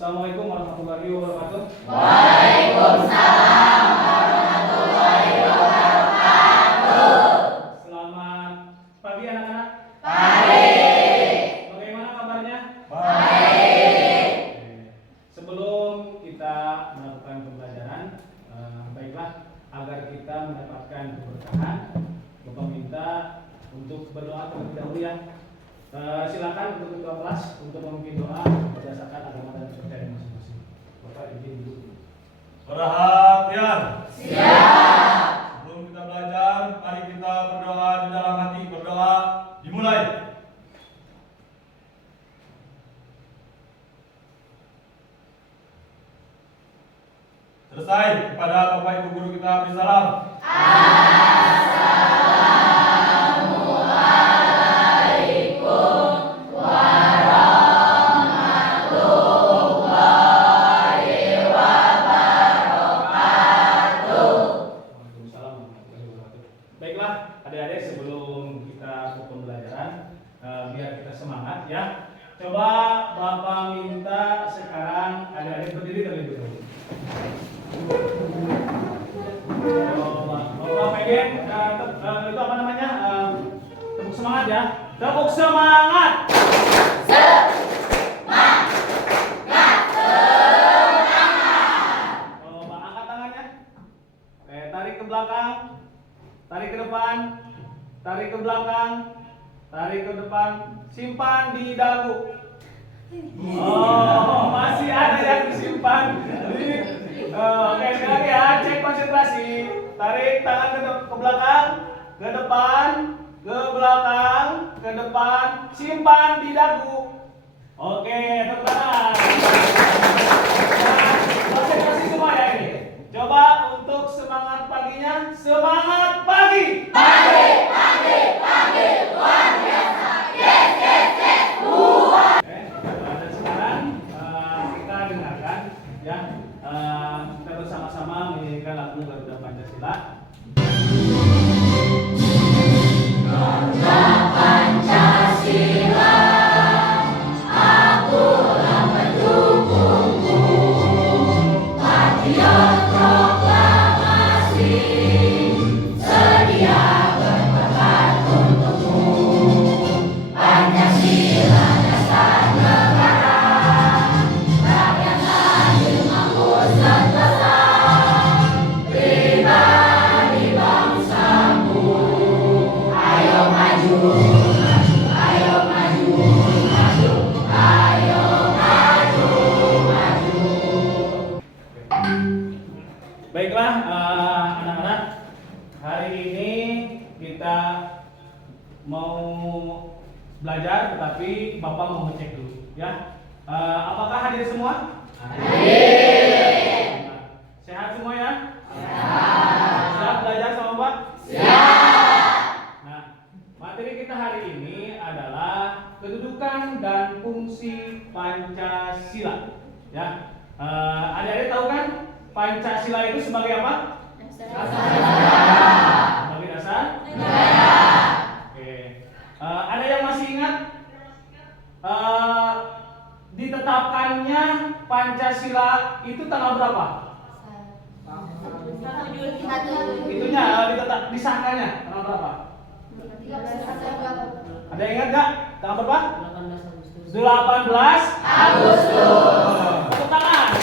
Assalamualaikum warahmatullahi wabarakatuh. Waalaikumsalam warahmatullahi wabarakatuh. Selamat pagi anak-anak. Pagi. Bagaimana kabarnya? Baik. Sebelum kita melakukan pembelajaran, baiklah agar kita mendapatkan keberkahan, Bapak minta untuk berdoa terlebih dahulu ya. Silakan untuk ketua kelas untuk memimpin doa berdasarkan agama dan kepercayaan masing-masing. Bapak izin dulu. Perhatian. Siap. Sebelum kita belajar, mari kita berdoa di dalam hati. Berdoa dimulai. Selesai. Kepada Bapak Ibu guru kita beri salam. Waalaikumsalam warahmatullahi wabarakatuh. Baiklah, adik-adik sebelum kita ke pembelajaran, biar kita semangat ya. Coba Bapak minta sekarang adik-adik berdiri terlebih dahulu. Bapak pengen itu apa namanya? Tepuk semangat ya. Tepuk semangat. Bapak angkat tangannya. Oke, tarik ke belakang, tarik ke depan, tarik ke belakang, tarik ke depan, simpan di dagu. Oh, masih ada yang disimpan. Oke, sekali lagi ya, cek konsentrasi. Tarik tangan ke belakang, ke depan, ke belakang, ke depan, simpan di dagu. Oke, tepuk tangan. Nah, konsentrasi semua ya ini. Coba untuk semangat paginya, semangat pagi. Luar biasa. Yes. Dan sekarang kita dengarkan ya, kita bersama-sama menyanyikan lagu Garuda Pancasila. Pancasila, akulah pendukungmu, patriot proklamasi, sedia berkorban untukmu. Pancasila dasar negara, rakyat adil makmur sentosa, pribadi bangsamu. Ayo maju, ayo maju, ayo maju. Baiklah anak-anak, hari ini kita mau belajar, tetapi Bapak mau ngecek dulu ya. Apakah hadir semua? Hadir. Sehat semua ya? Siap belajar sama Bapak? Nah, materi kita hari ini adalah kedudukan dan fungsi Pancasila. Ya, adik-adik tahu kan Pancasila itu sebagai apa? Sebagai dasar negara. Oke. Ada yang masih ingat ditetapkannya Pancasila itu tanggal berapa? Itunya disahkannya tanggal berapa? Ada yang ingat nggak? Tanggal berapa? 18 Agustus. Tepuk tangan.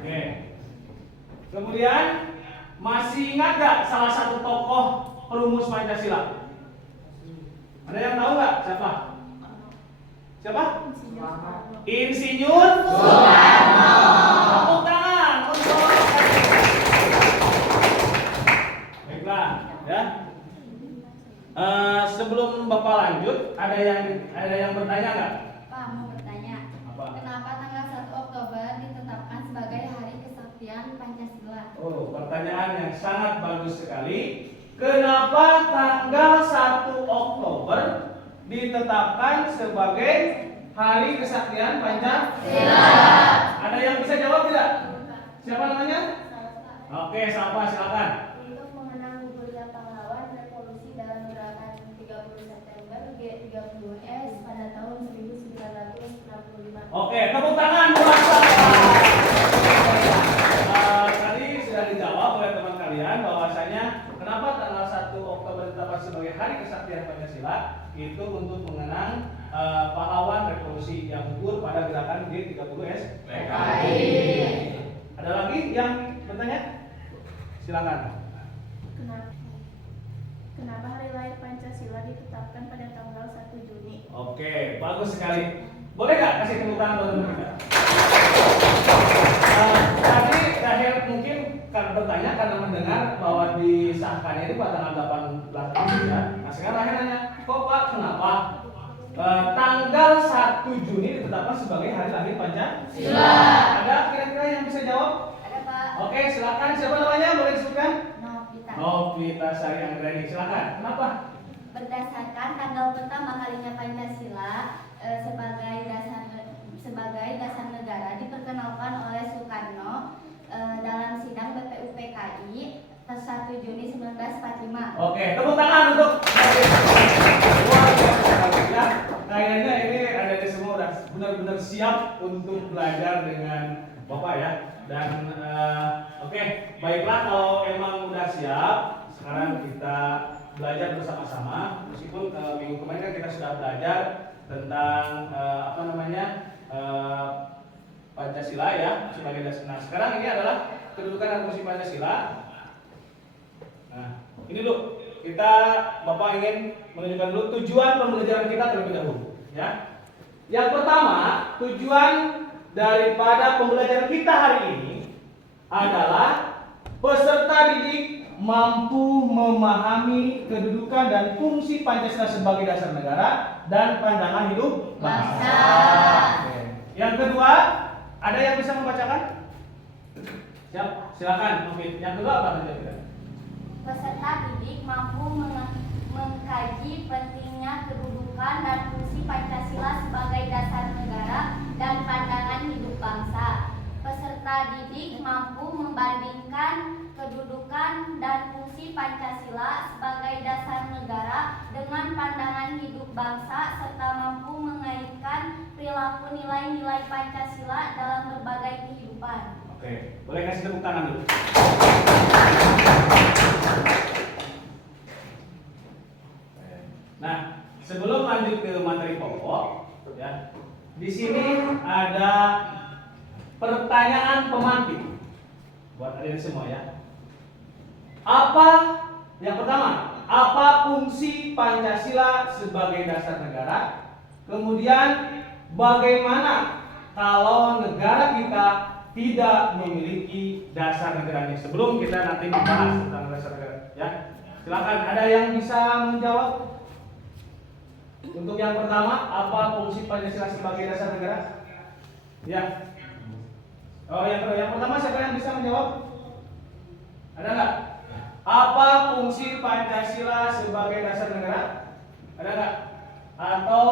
Oke. Kemudian masih ingat nggak salah satu tokoh perumus Pancasila? Ada yang tahu nggak siapa? Siapa? Insinyur Soekarno. Tepuk tangan untuk. Baiklah, ya. Sebelum Bapak lanjut, ada yang bertanya nggak? Pak, mau bertanya, Apa? kenapa tanggal 1 Oktober ditetapkan sebagai Hari Kesaktian Pancasila? Oh, pertanyaan yang sangat bagus sekali. Kenapa tanggal 1 Oktober ditetapkan sebagai Hari Kesaktian Pancasila? Ada yang bisa jawab tidak? Siapa namanya? Oke, siapa? Silakan. Untuk mengenang gugurnya pahlawan revolusi dalam gerakan 30 September G30S pada tahun 1945. Oke, tepuk tangan buat saya. Tadi sudah dijawab oleh teman kalian bahwasanya kenapa tanggal 1 Oktober ditetapkan sebagai Hari Kesaktian Pancasila itu untuk mengenang pahlawan revolusi yang gugur pada gerakan G30S PKI. Ada lagi yang bertanya? Silakan. Kenapa hari lahir Pancasila ditetapkan pada tanggal 1 Juni? Oke, bagus sekali. Boleh nggak kasih tepuk tangan buat teman kita? Tadi Dahil mungkin karena bertanya karena mendengar bahwa disahkannya itu pada tanggal 18 Juni ya. Nah sekarang Dahil nanya, kok Pak kenapa tanggal 1 Juni ditetapkan sebagai hari lahir Pancasila? Ada kira-kira yang bisa jawab? Ada Pak. Oke, silakan. Siapa namanya? Boleh disebutkan? Novita. Novita Sari Anggreni. Silakan. Kenapa? Berdasarkan tanggal pertama kalinya Pancasila sebagai dasar negara diperkenalkan oleh Soekarno dalam sidang BPUPKI 1 Juni 1945. Oke, tepuk tangan untuk luar biasa ya. Kayaknya ini ada di semua udah benar-benar siap untuk belajar dengan Bapak ya. Dan oke, baiklah kalau emang udah siap, sekarang kita belajar bersama-sama. Meskipun minggu kemarin kan kita sudah belajar tentang Pancasila ya sebagai dasar. Nah, sekarang ini adalah kedudukan dan fungsi Pancasila. Nah, ini dulu kita Bapak ingin menunjukkan dulu tujuan pembelajaran kita terlebih dahulu ya. Yang pertama, tujuan daripada pembelajaran kita hari ini adalah peserta didik mampu memahami kedudukan dan fungsi Pancasila sebagai dasar negara dan pandangan hidup bangsa. Oke. Yang kedua, ada yang bisa membacakan? Siap, silakan. Oke. Yang kedua apa tujuan? Peserta didik mampu mengkaji pentingnya kedudukan dan fungsi Pancasila sebagai dasar negara dan pandangan hidup bangsa. Peserta didik mampu membandingkan kedudukan dan fungsi Pancasila sebagai dasar negara dengan pandangan hidup bangsa serta mampu mengaitkan perilaku nilai-nilai Pancasila dalam berbagai kehidupan. Oke, boleh kasih tepuk tangan dulu. Nah, sebelum lanjut ke materi pokok, ya, di sini ada pertanyaan pemantik buat adik semua ya. Apa yang pertama? Apa fungsi Pancasila sebagai dasar negara? Kemudian bagaimana kalau negara kita tidak memiliki dasar negaranya? Sebelum kita nanti membahas tentang dasar negara, ya. Silakan, ada yang bisa menjawab? Untuk yang pertama, apa fungsi Pancasila sebagai dasar negara? Ya. Oh, yang pertama siapa yang bisa menjawab? Ada nggak? Apa fungsi Pancasila sebagai dasar negara? Ada nggak? Atau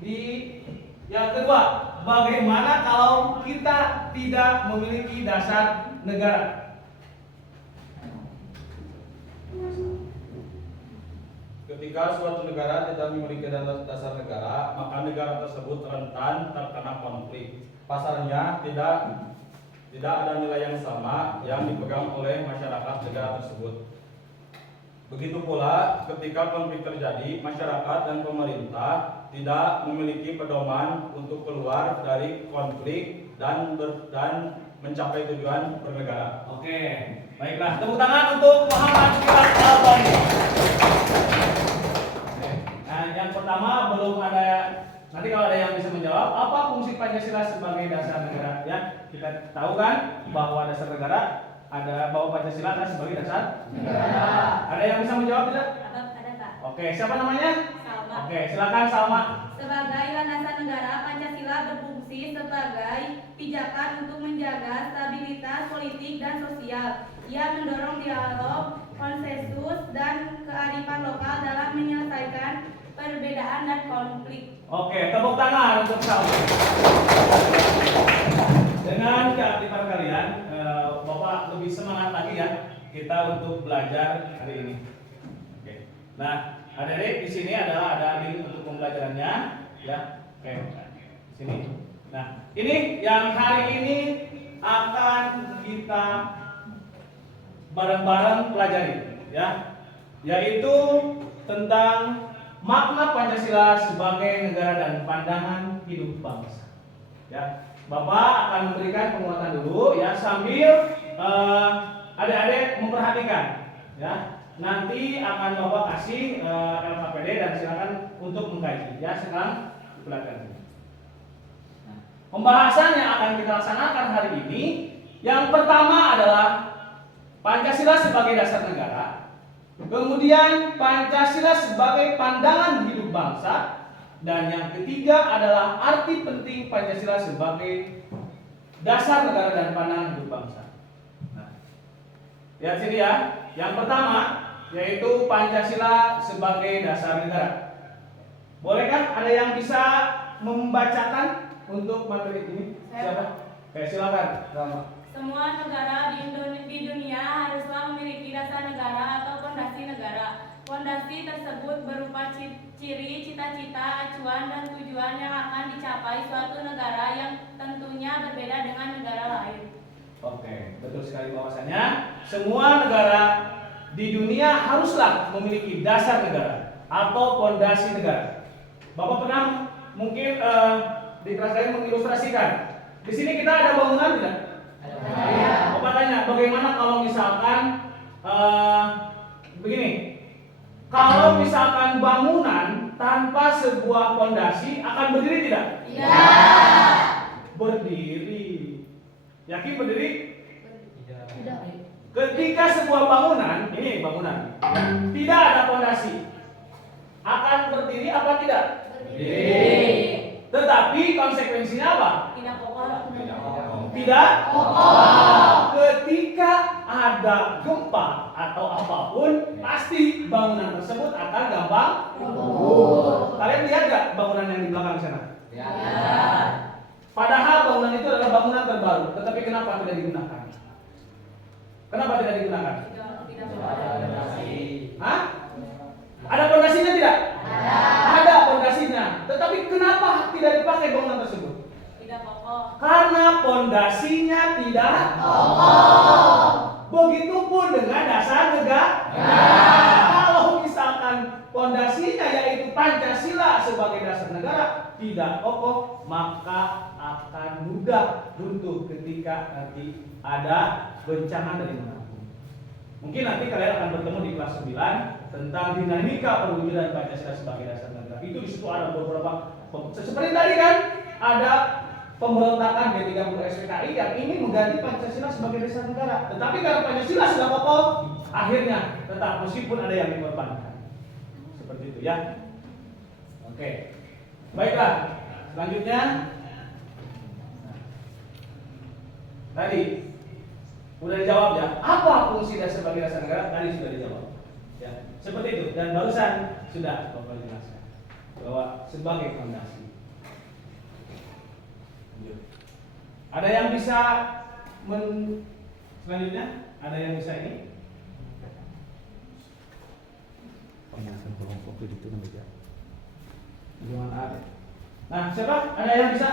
di yang kedua, bagaimana kalau kita tidak memiliki dasar negara? Ketika suatu negara tidak memiliki dasar negara, maka negara tersebut rentan terkena konflik. Pasalnya tidak ada nilai yang sama yang dipegang oleh masyarakat negara tersebut. Begitu pula ketika konflik terjadi, masyarakat dan pemerintah tidak memiliki pedoman untuk keluar dari konflik dan mencapai tujuan bernegara. Oke, baiklah. Tepuk tangan untuk Muhammad Firas Albani. Nah, yang pertama belum ada. Nanti kalau ada yang bisa menjawab, apa fungsi Pancasila sebagai dasar negara? Ya, kita tahu kan bahwa dasar negara bahwa Pancasila adalah sebagai dasar negara. Ada yang bisa menjawab tidak? Ada Kak. Oke, siapa namanya? Salma. Oke, silakan Salma. Sebagai landasan negara, Pancasila berfungsi sebagai pijakan untuk menjaga stabilitas politik dan sosial. Ia mendorong dialog, konsensus, dan kearifan lokal dalam menyelesaikan perbedaan dan konflik. Oke, tepuk tangan untuk Salma. Dengan keaktifan kalian, Bapak lebih semangat lagi ya kita untuk belajar hari ini. Oke. Nah, adik-adik di sini ada link untuk pembelajarannya, ya. Oke. Sini. Nah, ini yang hari ini akan kita bareng-bareng pelajari, ya, yaitu tentang makna Pancasila sebagai negara dan pandangan hidup bangsa. Ya, Bapak akan memberikan penguatan dulu, ya, sambil adik-adik memperhatikan, ya. Nanti akan Bapak kasih LKPD dan silakan untuk mengkaji, ya. Sekarang belakang. Pembahasan yang akan kita laksanakan hari ini, yang pertama adalah Pancasila sebagai dasar negara, kemudian Pancasila sebagai pandangan hidup bangsa, dan yang ketiga adalah arti penting Pancasila sebagai dasar negara dan pandangan hidup bangsa. Nah, lihat sini ya. Yang pertama yaitu Pancasila sebagai dasar negara. Bolehkah ada yang bisa membacakan untuk materi ini? Siapa? Oke, silakan. Rama. Semua negara di dunia haruslah memiliki dasar negara atau fondasi negara. Fondasi tersebut berupa ciri, cita-cita, acuan, dan tujuan yang akan dicapai suatu negara yang tentunya berbeda dengan negara lain. Oke, betul sekali bahwasannya semua negara di dunia haruslah memiliki dasar negara atau fondasi negara. Bapak pernah mungkin di kelas lain mengilustrasikan. Di sini kita ada bangunan tidak? Ada. Bapak tanya, bagaimana kalau misalkan begini? Kalau misalkan bangunan tanpa sebuah fondasi akan berdiri tidak? Tidak. Berdiri. Yakin berdiri? Tidak. Ketika sebuah bangunan, ini bangunan, tidak ada fondasi, akan berdiri apa tidak? Berdiri. Tetapi konsekuensinya apa? Tidak kokoh. Tidak kokoh. Ketika ada gempa atau apapun, pasti bangunan tersebut akan gampang runtuh. Kalian lihat gak bangunan yang di belakang sana? Ya. Padahal bangunan itu adalah bangunan terbaru, tetapi kenapa tidak digunakan? Kenapa tidak digunakan? Tidak kokoh. Hah? Ada fondasinya tidak? Ada. Ada fondasinya. Tetapi kenapa tidak dipakai bangunan tersebut? Tidak kokoh. Karena fondasinya tidak kokoh. Begitupun dengan dasar negara. Kalau misalkan fondasinya yaitu Pancasila sebagai dasar negara tidak kokoh, maka akan mudah runtuh ketika nanti ada bencana dari manapun. Mungkin nanti kalian akan bertemu di kelas 9 tentang dinamika perwujudan Pancasila sebagai dasar negara. Itu di situ ada beberapa, seperti tadi kan ada pemberontakan G30 SPKI yang ingin mengganti Pancasila sebagai dasar negara. Tetapi karena Pancasila sudah kokoh, akhirnya tetap meskipun ada yang dikorbankan. Seperti itu ya. Oke. Baiklah. Selanjutnya tadi udah dijawab ya. Apa fungsi dasar sebagai dasar negara? Tadi sudah dijawab. Ya, seperti itu. Dan barusan sudah Bapak jelaskan bahwa sebagai fondasi. Ada yang bisa selanjutnya? Ada yang bisa ini? Penjelasan kelompok itu namanya. Gimana ada? Nah, siapa? Ada yang bisa?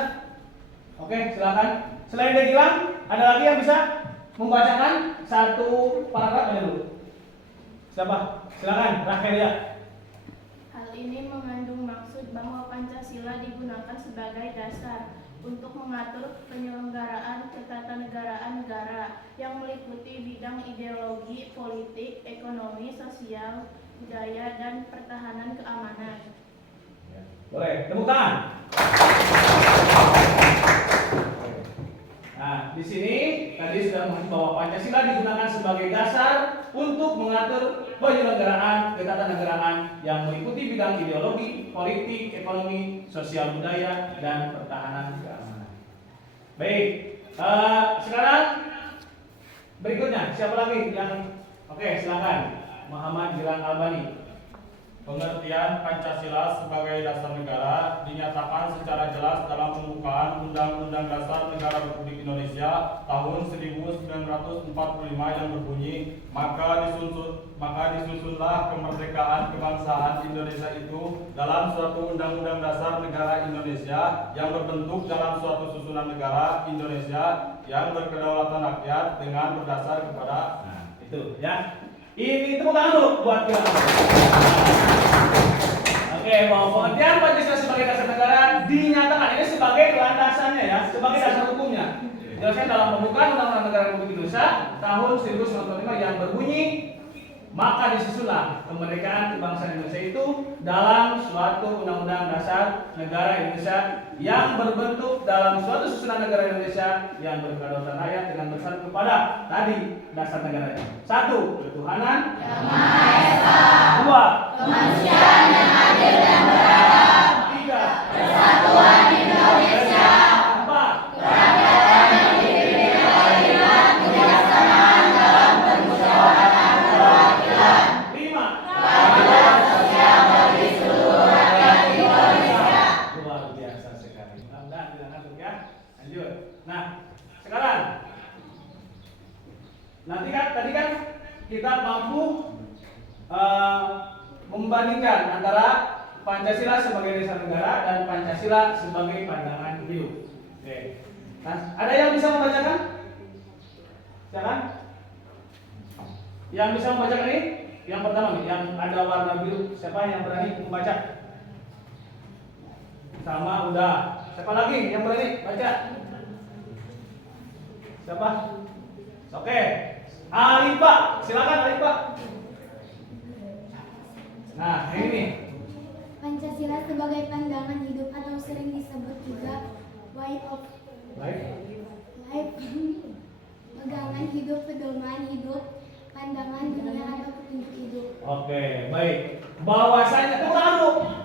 Oke, silakan. Selain dia bilang, ada lagi yang bisa membacakan satu paragraf aja dulu. Siapa? Silakan, Rakelia. Hal ini mengandung maksud bahwa Pancasila digunakan sebagai dasar untuk mengatur penyelenggaraan ketatanegaraan negara yang meliputi bidang ideologi, politik, ekonomi, sosial, budaya, dan pertahanan keamanan. Boleh, tepuk tangan. Nah, di sini tadi sudah mengerti bahwa Pancasila digunakan sebagai dasar untuk mengatur penyelenggaraan ketatanegaraan yang meliputi bidang ideologi, politik, ekonomi, sosial budaya, dan pertahanan keamanan. Baik, sekarang berikutnya siapa lagi yang? Oke, silakan Muhammad Gilang Albani. Pengertian Pancasila sebagai dasar negara dinyatakan secara jelas dalam pembukaan Undang-Undang Dasar Negara Republik Indonesia tahun 1945 yang berbunyi, maka disusunlah kemerdekaan kebangsaan Indonesia itu dalam suatu Undang-Undang Dasar Negara Indonesia yang berbentuk dalam suatu susunan negara Indonesia yang berkedaulatan rakyat dengan berdasar kepada Itu ya. Ini tepuk tangan dulu buat kita. Oke, bahwa pengertian Pancasila sebagai dasar negara dinyatakan ini sebagai landasannya ya, sebagai dasar hukumnya. Jelaskan dalam pembukaan Undang-Undang Negara Republik Indonesia tahun 1945 yang berbunyi, maka disusunlah kemerdekaan kebangsaan Indonesia itu dalam suatu Undang-Undang Dasar Negara Indonesia yang berbentuk dalam suatu susunan negara Indonesia yang berkedaulatan rakyat dengan bersatu kepada tadi dasar negaranya. 1. Ketuhanan Yang Maha Esa. 2. Kemanusiaan yang adil dan beradab. 3. Persatuan Indonesia. 4. Kerakyatan yang dipilih dengan kebijaksanaan dalam permusyawaratan perwakilan. 5. Keadilan sosial bagi seluruh rakyat Indonesia. Luar biasa sekali. Mudah-mudahan tidak ngantuk ya. Lanjut. Nah, sekarang nanti kan tadi kan kita mampu membandingkan antara Pancasila sebagai dasar negara dan Pancasila sebagai pandangan hidup. Oke. Nah, ada yang bisa membacakan? Silakan. Yang bisa membacakan ini? Yang pertama nih, yang ada warna biru. Siapa yang berani membaca? Sama udah. Siapa lagi yang berani baca? Siapa? Oke. Alipa, silakan Alipa. Nah, ini nih. Pancasila sebagai pandangan hidup atau sering disebut juga way of Baik. life, pegangan hidup, pedoman hidup, pandangan dunia atau petunjuk hidup. Oke, baik. Bahwasanya tepuk tangan dulu.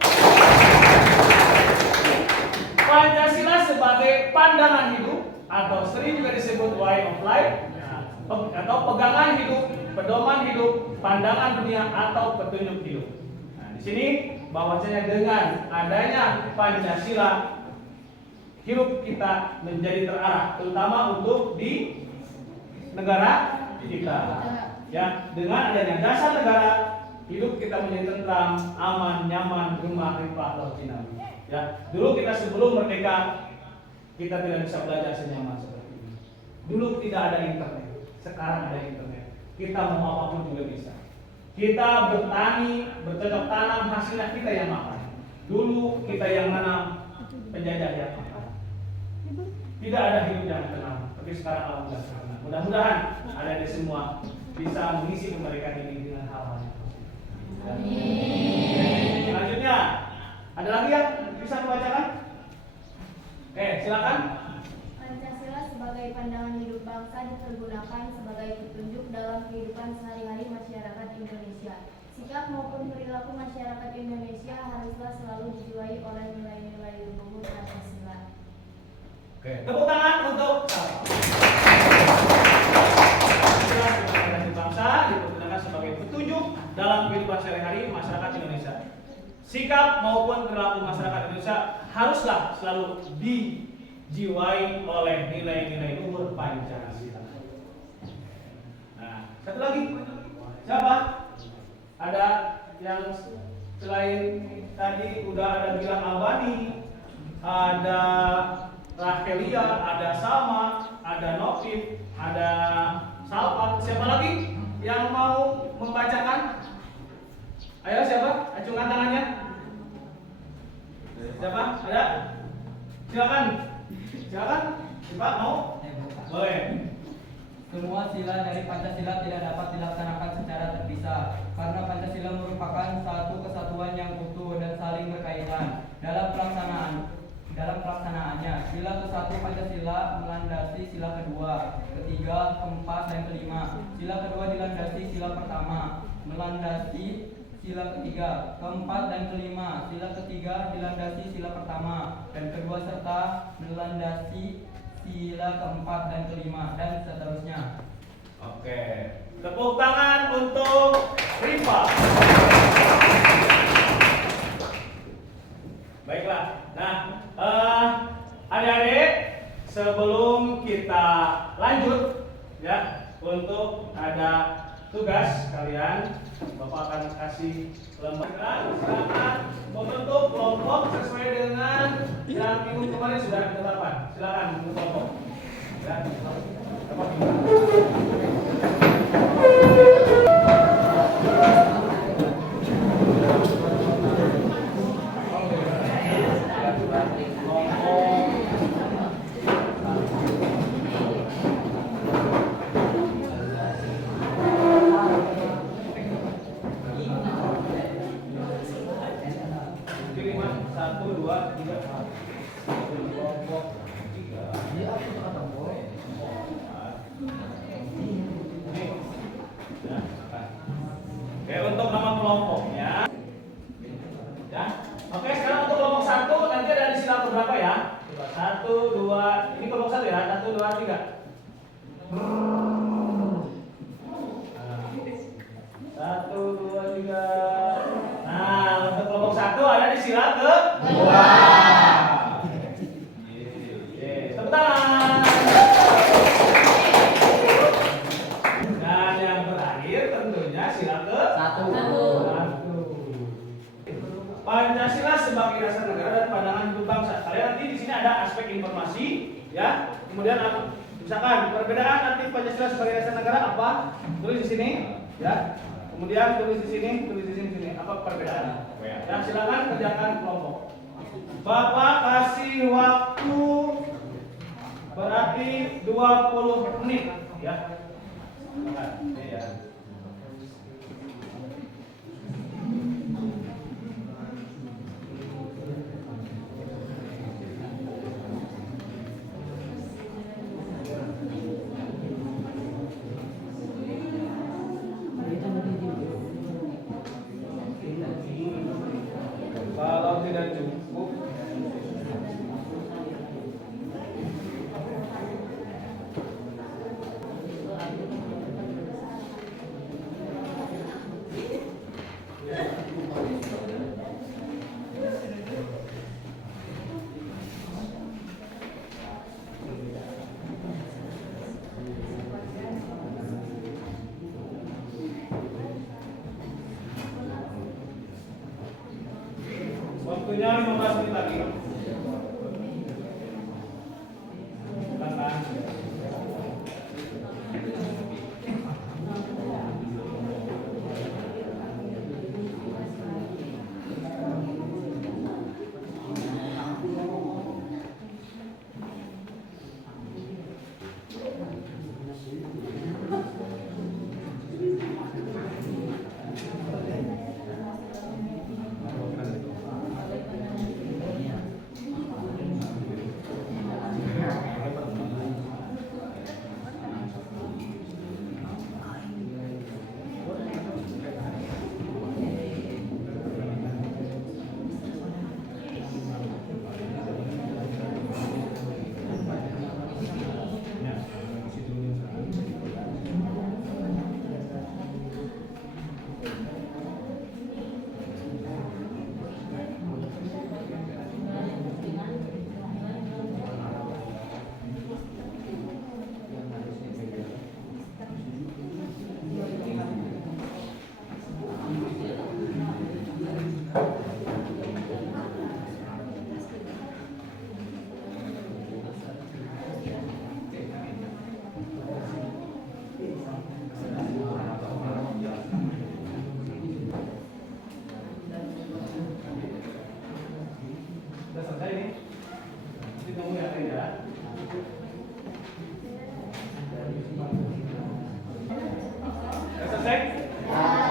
Pancasila sebagai pandangan hidup atau sering juga disebut way of life atau pegangan hidup, pedoman hidup, pandangan dunia atau petunjuk hidup. Nah, di sini bahwasanya dengan adanya Pancasila hidup kita menjadi terarah, terutama untuk di negara kita. Ya, dengan adanya dasar negara, hidup kita menjadi tentram, aman, nyaman, gemah, ripah, laut ya, dulu kita sebelum merdeka kita tidak bisa belajar senyaman seperti ini. Dulu tidak ada internet, sekarang ada internet. Kita mau apapun juga bisa. Kita bertani, bercocok tanam, hasilnya kita yang makan. Dulu kita yang nanam, penjajah yang makan. Tidak ada hidup yang tenang, tapi sekarang alhamdulillah. Mudah-mudahan ada di semua bisa mengisi kemerdekaan ini dengan hal-hal yang positif. Selanjutnya, ada lagi yang bisa membacakan? Oke, silakan. Pancasila sebagai pandangan hidup bangsa dipergunakan sebagai petunjuk dalam kehidupan sehari-hari masyarakat Indonesia. Sikap maupun perilaku masyarakat Indonesia haruslah selalu dijiwai oleh nilai-nilai luhur Pancasila. Oke, tepuk tangan untuk Pancasila sebagai bangsa dipergunakan sebagai petunjuk dalam kehidupan sehari-hari masyarakat Indonesia. Sikap maupun perilaku masyarakat Indonesia haruslah selalu dijiwai oleh nilai-nilai luhur Pancasila. Nah, satu lagi, siapa? Ada yang selain tadi udah ada Gilang Albani, ada Rahelia, ada Salma, ada Novif, ada Salvat. Siapa lagi yang mau membacakan? Ayo siapa? Acungkan tangannya. Siapa? Ada? Silakan. Silakan. Siapa mau? Boleh. Semua sila dari Pancasila tidak dapat dilaksanakan secara terpisah karena Pancasila merupakan satu kesatuan yang utuh dan saling berkaitan. Dalam pelaksanaannya, sila ke-1 Pancasila melandasi sila kedua, ketiga, keempat, dan kelima. Sila kedua dilandasi sila pertama, melandasi sila ketiga, keempat, dan kelima. Sila ketiga dilandasi sila pertama dan kedua serta melandasi sila keempat dan kelima dan seterusnya. Oke. Tepuk tangan untuk Rifa. kasih lembaga. Silakan membentuk kelompok sesuai dengan yang minggu kemarin sudah ditetapkan. Silakan membentuk kelompok. Ya. Satu, dua, tiga, kelompok tiga. Oke, untuk nama kelompoknya. Ya. Oke, sekarang untuk kelompok satu nanti ada di sila berapa ya? Coba, satu, dua, ini kelompok satu ya. Satu, dua, tiga. Satu, dua, tiga. Nah, untuk kelompok satu ada di sila ke dua. Tepuk tangan. Dan yang terakhir tentunya sila ke satu. Pancasila sebagai dasar negara dan pandangan hidup bangsa. Kalian nanti di sini ada aspek informasi, ya. Kemudian misalkan perbedaan arti Pancasila sebagai dasar negara apa? Tulis di sini, ya. Kemudian tulis di sini apa perbedaannya. Ya, silakan kerjakan kelompok. Bapak kasih waktu berarti 20 menit, ya. Silakan. Ya. Kalau tidak cukup, waktunya 15 menit lagi. Silakan. Sudah selesai nih? Nanti kamu lihatin ya. Sudah selesai?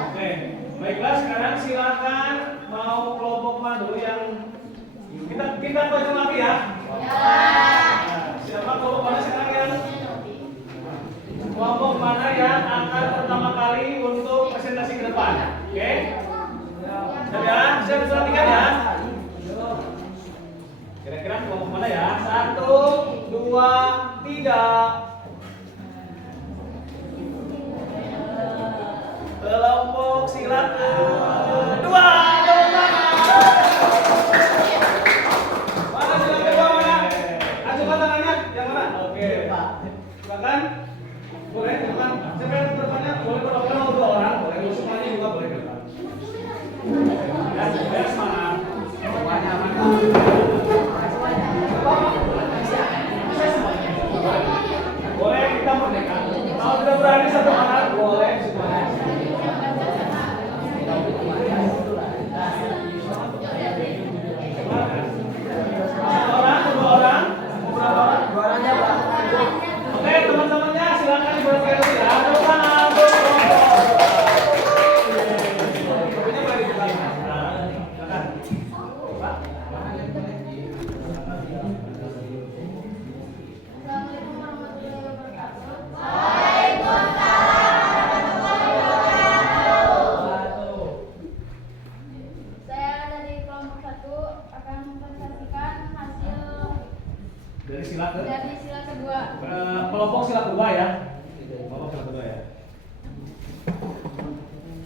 Oke. Baiklah, sekarang silakan mau kelompok mana dulu yang kita baca lagi ya. Nah, siapa kelompok mana sekarang yang kelompok mana yang akan pertama kali untuk presentasi ke depan? Oke? Siap ya? Siap diperhatikan ya? Kira-kira kelompok mana ya? 1, 2, 3. Kelompok sila kedua. Mana sila kedua mana? Ajukan tangannya. Yang mana? Oke, Pak. Silakan. Boleh, silakan. Siapa yang bertanya? Boleh berapa orang? 2 orang. Boleh. Semuanya juga boleh. sila ke Dari sila kedua. kelompok sila kedua ya. Kelompok sila kedua ya.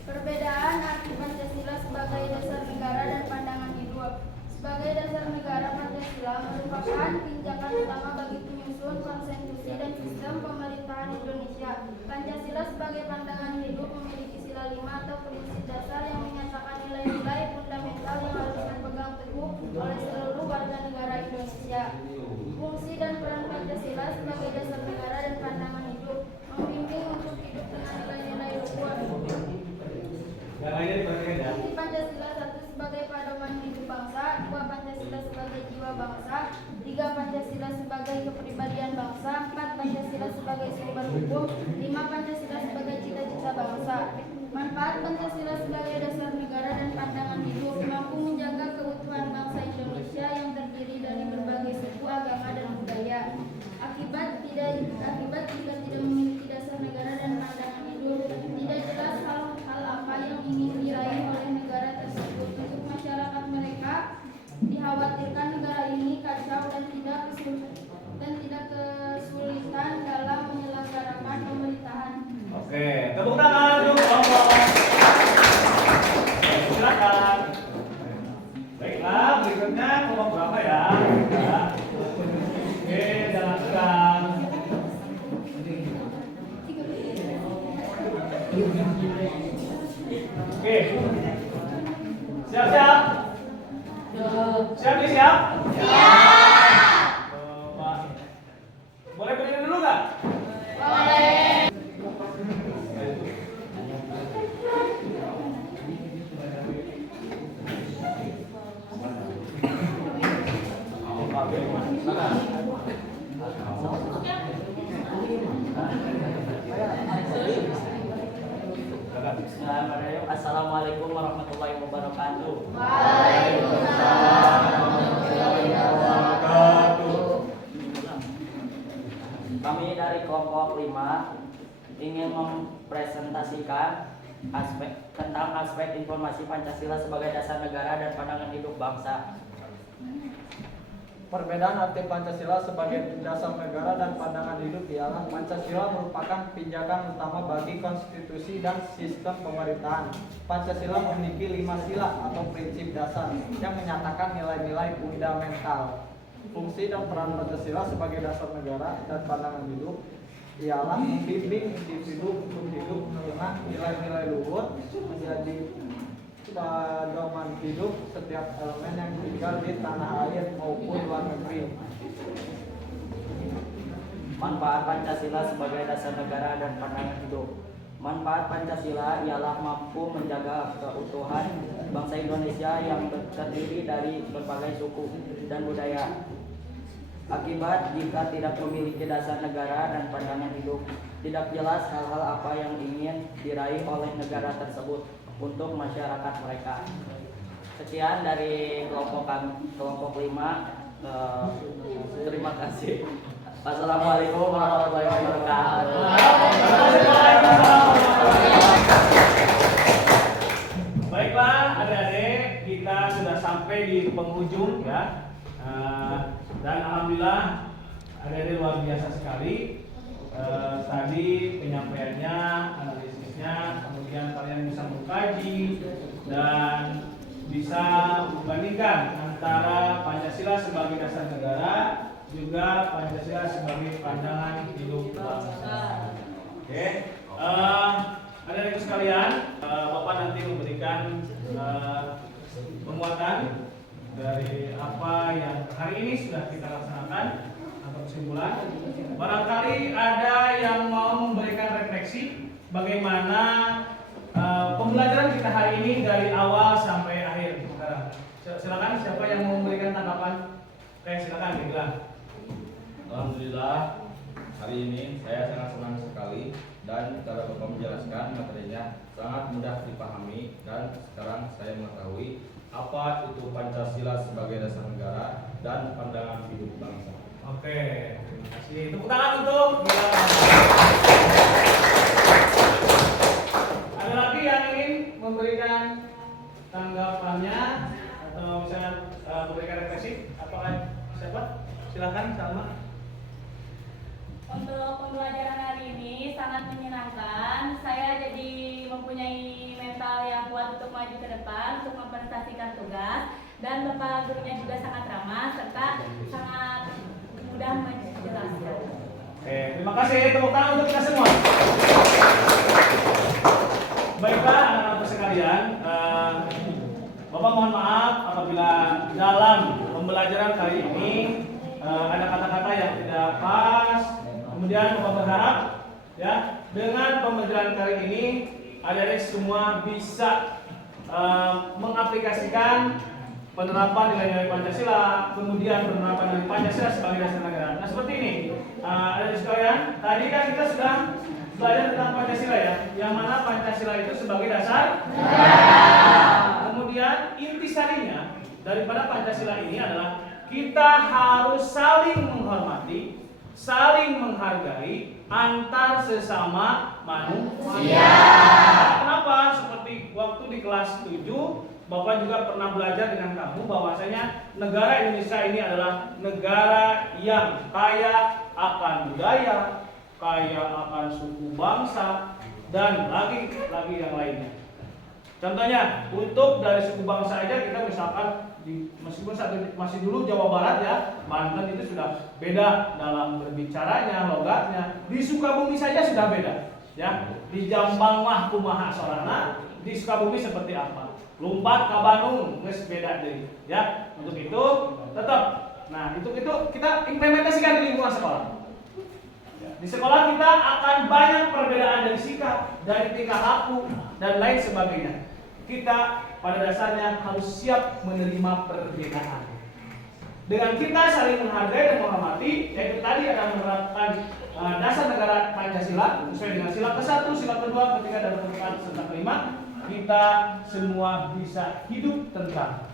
Perbedaan arti Pancasila sebagai dasar negara dan pandangan hidup. Sebagai dasar negara, Pancasila merupakan pijakan utama bagi penyusun konstitusi dan sistem pemerintahan Indonesia. Pancasila sebagai pandangan hidup memiliki sila 5 atau prinsip dasar yang menyatakan nilai-nilai fundamental yang harus dipegang teguh oleh seluruh warga negara Indonesia. Fungsi dan peran Pancasila sebagai dasar negara dan pandangan hidup membimbing untuk hidup dengan nilai-nilai luhur. Yang lainnya diperhatikan ya. Fungsi Pancasila 1 sebagai pedoman hidup bangsa, 2 Pancasila sebagai jiwa bangsa, 3 Pancasila sebagai kepribadian bangsa, 4 Pancasila sebagai sumber hukum, 5 Pancasila sebagai cita-cita bangsa. Manfaat Pancasila sebagai dasar negara dan pandangan hidup mampu menjaga keutuhan bangsa Indonesia yang terdiri dari berbagai suku, agama, dan budaya. Akibat jika tidak memiliki dasar negara dan pandangan hidup, tidak jelas hal apa yang ingin diraih oleh negara tersebut. Untuk masyarakat mereka, dikhawatirkan negara ini kacau dan tidak kesulitan dalam menyelenggarakan pemerintahan. Oke, tepuk tangan untuk kelompok. Silakan. Baiklah, berikutnya kelompok berapa ya? Ya. Oke, jangan tegang. Oke. Siap-siap? Siap nih, siap? Pak. Boleh berdiri dulu nggak? Bismillahirrahmanirrahim. Assalamualaikum warahmatullahi wabarakatuh. Kami dari kelompok 5 ingin mempresentasikan tentang aspek informasi Pancasila sebagai dasar negara dan pandangan hidup bangsa. Perbedaan arti Pancasila sebagai dasar negara dan pandangan hidup ialah Pancasila merupakan pijakan utama bagi konstitusi dan sistem pemerintahan. Pancasila memiliki 5 sila atau prinsip dasar yang menyatakan nilai-nilai fundamental. Fungsi dan peran Pancasila sebagai dasar negara dan pandangan hidup ialah membimbing individu untuk hidup dengan nilai-nilai luhur menjadi pedoman hidup setiap elemen yang tinggal di tanah air maupun luar negeri. Manfaat Pancasila sebagai dasar negara dan pandangan hidup. Manfaat Pancasila ialah mampu menjaga keutuhan bangsa Indonesia yang terdiri dari berbagai suku dan budaya. Akibat jika tidak memiliki dasar negara dan pandangan hidup, tidak jelas hal-hal apa yang ingin diraih oleh negara tersebut untuk masyarakat mereka. Sekian dari kelompok 5. Terima kasih. Wassalamualaikum warahmatullahi wabarakatuh. Baiklah, adik-adik, kita sudah sampai di penghujung ya. Dan alhamdulillah adik-adik luar biasa sekali. Tadi penyampaiannya, analisisnya, kemudian kalian bisa mengkaji dan bisa membandingkan antara Pancasila sebagai dasar negara juga Pancasila sebagai pandangan hidup bangsa. Oke, adik-adik sekalian, Bapak nanti memberikan penguatan dari apa yang hari ini sudah kita laksanakan atau kesimpulan. Barangkali ada yang mau memberikan refleksi bagaimana pembelajaran kita hari ini dari awal sampai akhir. Silakan, siapa yang mau memberikan tanggapan? Silakan dibilang. Alhamdulillah, hari ini saya sangat senang sekali dan cara Bapak menjelaskan materinya sangat mudah dipahami dan sekarang saya mengetahui apa itu Pancasila sebagai dasar negara dan pandangan hidup bangsa. Oke, terima kasih. Tepuk tangan untuk ada lagi yang ingin memberikan tanggapannya atau misalnya memberikan refleksi? Apakah siapa? Silakan, Salma. Untuk pembelajaran hari ini sangat menyenangkan. Saya jadi mempunyai mental yang kuat untuk maju ke depan, untuk mempresentasikan tugas. Dan Bapak gurunya juga sangat ramah serta sangat mudah menjelaskan. Oke, terima kasih. Tepuk tangan untuk kita semua. Baiklah anak-anak sekalian, Bapak mohon maaf apabila dalam pembelajaran kali ini ada kata-kata yang tidak pas. Kemudian Bapak berharap ya dengan pembelajaran kali ini adik-adik semua bisa mengaplikasikan penerapan nilai-nilai Pancasila, kemudian penerapan nilai Pancasila sebagai dasar negara. Nah seperti ini, adik-adik sekalian, tadi kan kita sudah belajar tentang Pancasila ya, yang mana Pancasila itu sebagai dasar negara. Kemudian intisarinya daripada Pancasila ini adalah kita harus saling menghormati, saling menghargai antar sesama manusia. Kenapa? Seperti waktu di kelas 7, Bapak juga pernah belajar dengan kamu bahwasanya negara Indonesia ini adalah negara yang kaya akan budaya, kaya akan suku bangsa, dan lagi yang lainnya. Contohnya, untuk dari suku bangsa aja kita misalkan meskipun masih dulu Jawa Barat ya, Banten itu sudah beda dalam berbicaranya, logatnya. Di Sukabumi saja sudah beda, ya. Di Jambang mah kumaha sorana, di Sukabumi seperti apa? Lumpat ke Bandung geus beda deui, ya. Untuk itu tetap. Nah, itu kita implementasikan di lingkungan sekolah. Di sekolah kita akan banyak perbedaan dari sikap, dari tingkah laku dan lain sebagainya. Kita pada dasarnya harus siap menerima perbedaan. Dengan kita saling menghargai dan menghormati, yaitu tadi akan menerapkan dasar negara Pancasila sesuai dengan sila ke-1, sila ke-2, ke-3 dan ke-4 serta ke-5, kita semua bisa hidup tentram.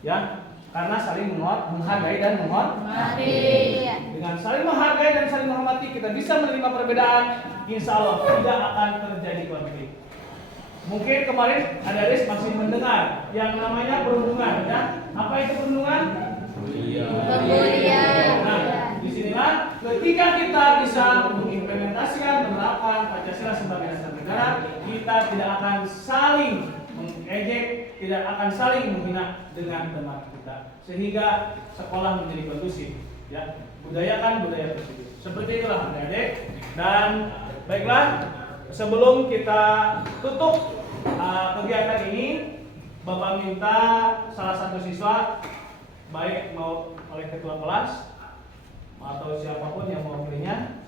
Ya, karena saling menghargai dan menghormati. Dengan saling menghargai dan saling menghormati, kita bisa menerima perbedaan. Insya Allah tidak akan terjadi konflik. Mungkin kemarin adik-adik masih mendengar yang namanya perundungan, ya. Apa itu perundungan? Nah, disinilah ketika kita bisa mengimplementasikan, menerapkan Pancasila sebagai dasar negara, kita tidak akan saling mengejek, tidak akan saling menghina dengan teman kita, sehingga sekolah menjadi kondusif. Ya, budayakan budaya tersebut. Seperti itulah adik-adik. Dan baiklah, sebelum kita tutup kegiatan ini, Bapak minta salah satu siswa, baik mau oleh ketua kelas atau siapapun yang mewakilinya,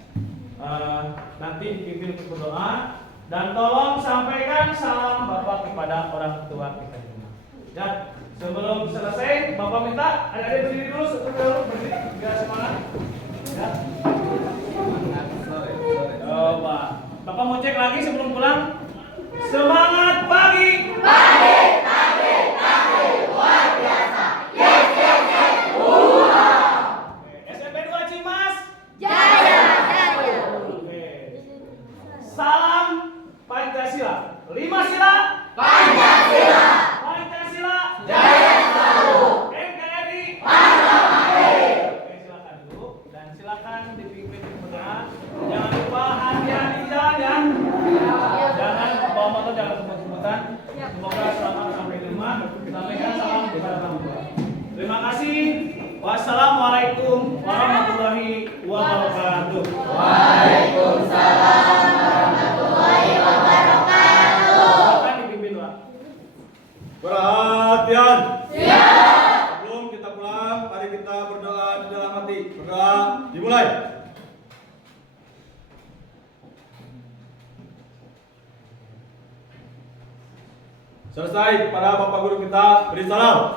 nanti dipimpin untuk berdoa dan tolong sampaikan salam Bapak kepada orang tua kita di rumah. Ya, sebelum selesai, Bapak minta adik-adik berdiri dulu, berdiri, biar semangat. Ya. Coba, Bapak mau cek lagi sebelum pulang. Semangat pagi. Pagi, luar biasa. Yes. SMP 2 Cimas. Jaya. Oke. Salam Pancasila. 5 sila. Pancasila. Jaya selalu. NKRI. Oke, silakan dulu dan silakan dipimpin berdoa. Jangan lupa hati-hati di jalan ya. Jangan bawa motor, jangan sebut-sebutan. Semoga selamat sampai di rumah. Sampaikan salam kepada orang tua. Terima kasih. Wassalamualaikum warahmatullahi wabarakatuh. Waalaikumsalam warahmatullahi wabarakatuh. Silakan dipimpin doa. Perhatian. Siap. Sebelum kita pulang, mari kita berdoa di dalam hati. Berdoa dimulai. Selesai, pada Bapak Guru kita beri salam.